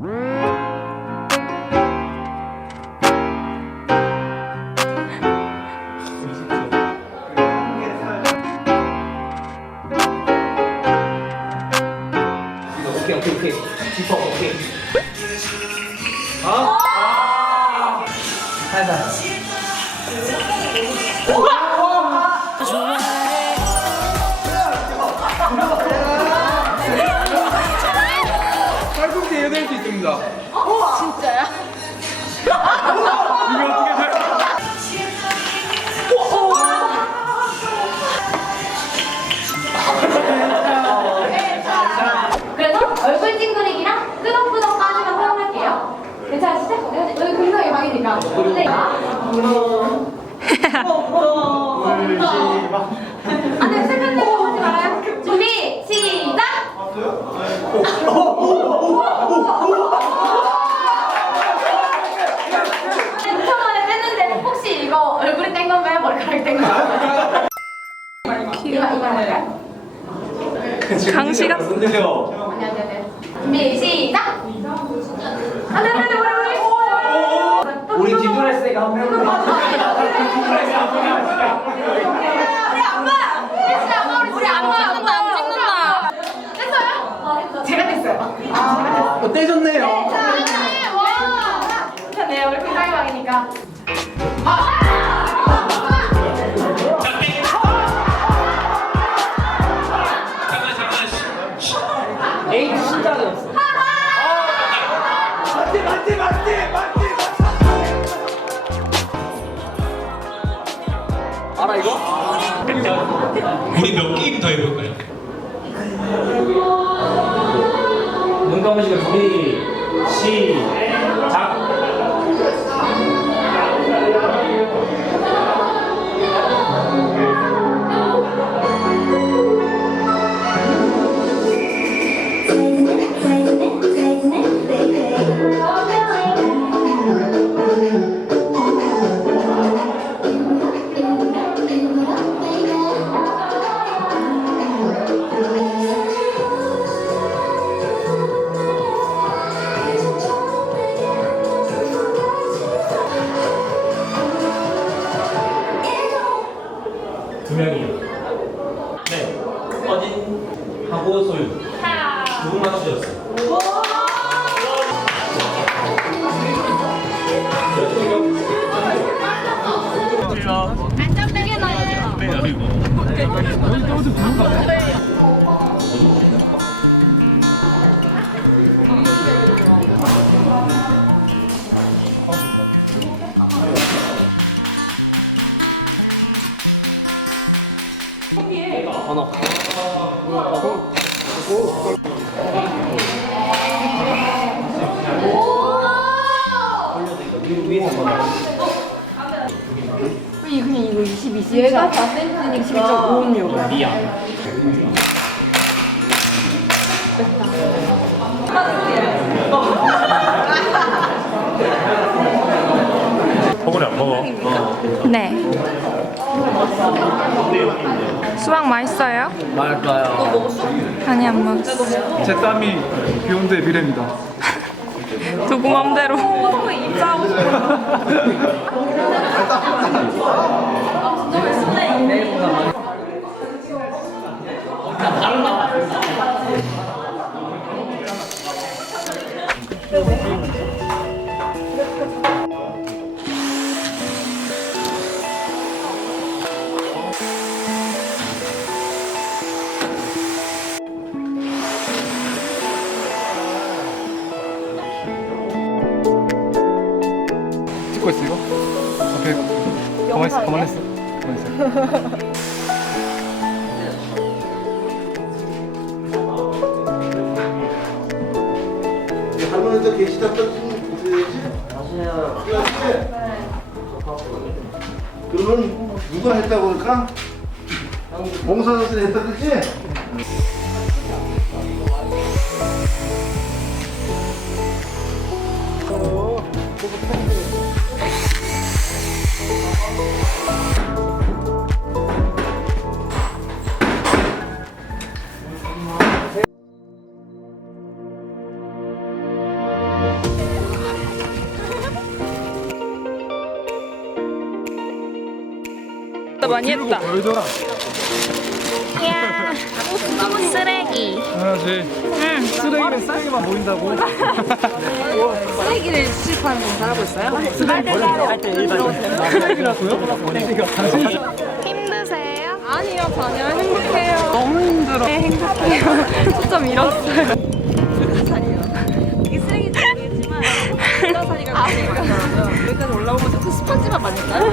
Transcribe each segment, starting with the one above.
오케이 오케이 오케이. 짚어 오케이. 어? 살살 팔꿈 안돼 슬픈데고 하지 말아요. 준비 시작. 엄청 만에 뺐는데 혹시 이거 얼굴이 뗀 건가요? 머리카락이 뗀 건가요? 이거 이거 할까요? 강시가 아니 아니. 준비 시작. 안돼 안돼 안돼 머리 머리. 우리 디드레스가 한 명으로 우리 안 봐요. 진짜 안 봐. 우리 안 봐요. 찍는다 안 찍는다. 됐어요? 제가 됐어요. 아. 어, 떼졌네요 자, 와. 괜찮네요. 우리 건강방이니까. 에이 신장이 없어 우리 몇 게임 더 해볼까요? 눈 감으시고 준비 시작 두 명이요 네 어진 하고 소유. 누구 맞추셨어요? 번호 위에서 번호 이거 22cm 얘가 4cm니까 22.5음료 미안 허그를 안 먹어. 네 수박 맛있어요? 말까요? 아니 안 먹었어 제 땀이 비욘드의 미래입니다. 누구 맘대로 찍고 있어 이거? 어떻게 가만 있어 가만 있어 가만 있어. 할머니도 계시다 그러면 누가 했다 그럴까? 봉사 선생 했다 그지? 어, 많이 했다. 이야, 쓰레기. 당연하지. 응. 쓰레기는 쓰레기만 보인다고. 쓰레기를 수집하는 건 잘하고 있어요? 쓰레기라고요? 힘드세요? 아니요 전혀 행복해요 너무 힘들어 네 행복해요 초점 잃었어요 이게 불가사리가 가니까 여기까지 올라오면 조금 스펀지만 맞을까요?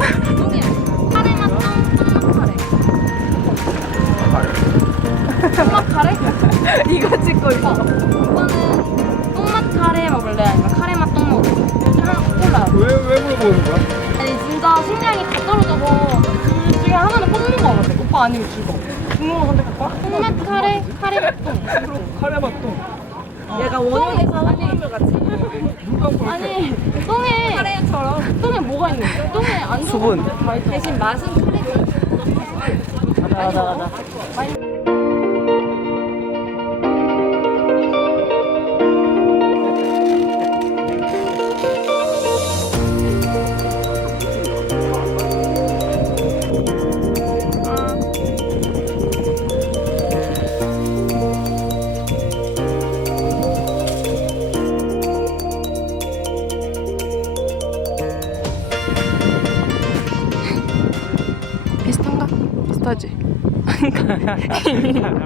이거 찍고 있어 오빠는 똥맛 카레 먹을래? 아니면 카레 맛 똥 먹을래? 하나 골라 왜, 왜 물어보는 거야? 아니 진짜 식량이 다 떨어져서 둘 중에 하나는 꼭 먹어야 돼. 오빠 아니면 죽어. 죽는 거 선택할 거야? 똥맛 카레, 카레 맛 똥. 카레 맛도. 얘가 원형에서 한물 같이. 아니 똥에 카레처럼 똥에 뭐가 있는데? 똥에 안 수분. 대신 맛은 카레. 가자 가자 가자. 비슷하지?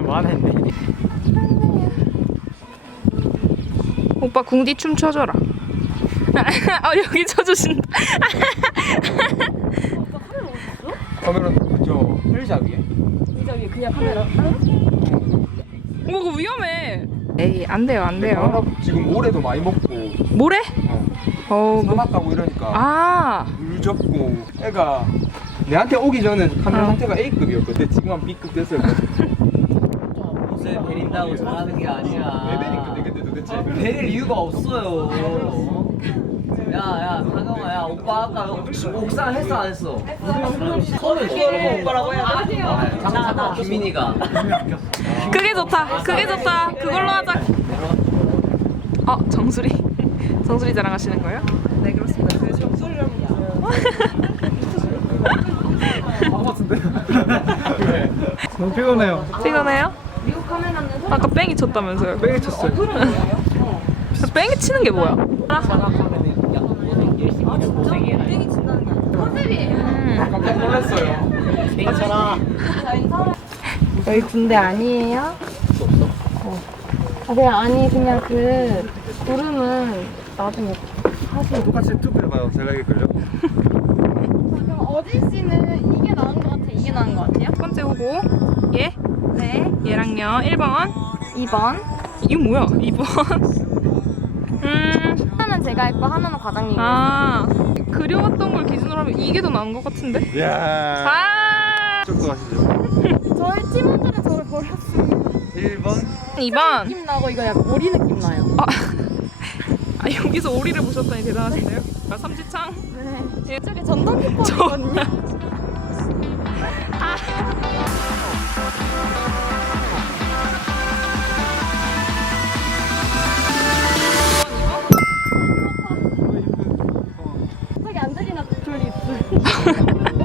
많았네. 오빠 궁디 춤 춰줘라. 어 여기 쳐주신다. 카메라 그죠? 헬자 위에? 오 그거 위험해. 에이 안 돼요 안 돼요. 지금 모래도 많이 먹고 뭐래? 어, 어 뭐. 사막 가고 이러니까 아 물 접고 애가 내한테 오기 전에 카메라 어. 상태가 A급이었거든 지금 한 B급 됐을 거야 옷에 베린다고 잘하는 게 아니야. 왜 베리는데 근데 도대체 베릴 이유가 없어요. 야야 상영아 야 오빠 아까 옥상 했어 안 했어? 서면 서로 오빠라고 해야 돼? 잠깐 잠깐 김민이가 그게 좋다. 그게 좋다. 그걸로 하자. 어 정수리. 정수리 자랑하시는 거예요? 네 그렇습니다. 그 정수리를 아 같은데? 너무 피곤해요 피곤해요? 아까 뺑이 쳤다면서요? 뺑이 쳤어요 뺑이 치는 게 뭐야? 뺑이 친다는 게. 컨셉이에요. 음. 깜짝 놀랐어요 괜찮아. 여기 군대 아니에요? 어. 아, 그냥 아니 그냥 그 구름은 나중에 똑같이 투표해봐요. 제가 이길걸요? 그럼 어진 씨는 이게 나은 것 같아? 이게 나은 것 같아요? 첫 번째 후보 얘 네. 얘랑요. 1번. 2번? 이거 뭐야? 2번? 음. 하나는 제가 있고 하나는 과장님 아. 그려왔던 걸 기준으로 하면 이게 더 나은 것 같은데? 이야. 아 쪽도 가시죠. 저희 팀원들은 저를 버렸습니다 1번 2번 느낌 나고 이거 약 오리 느낌 나요. 아, 아 여기서 오리를 보셨다니 대단하신데요? 아, 삼지창 네. 저기 전동 키퍼거든요. 저기 안 들리나 둘이 있어.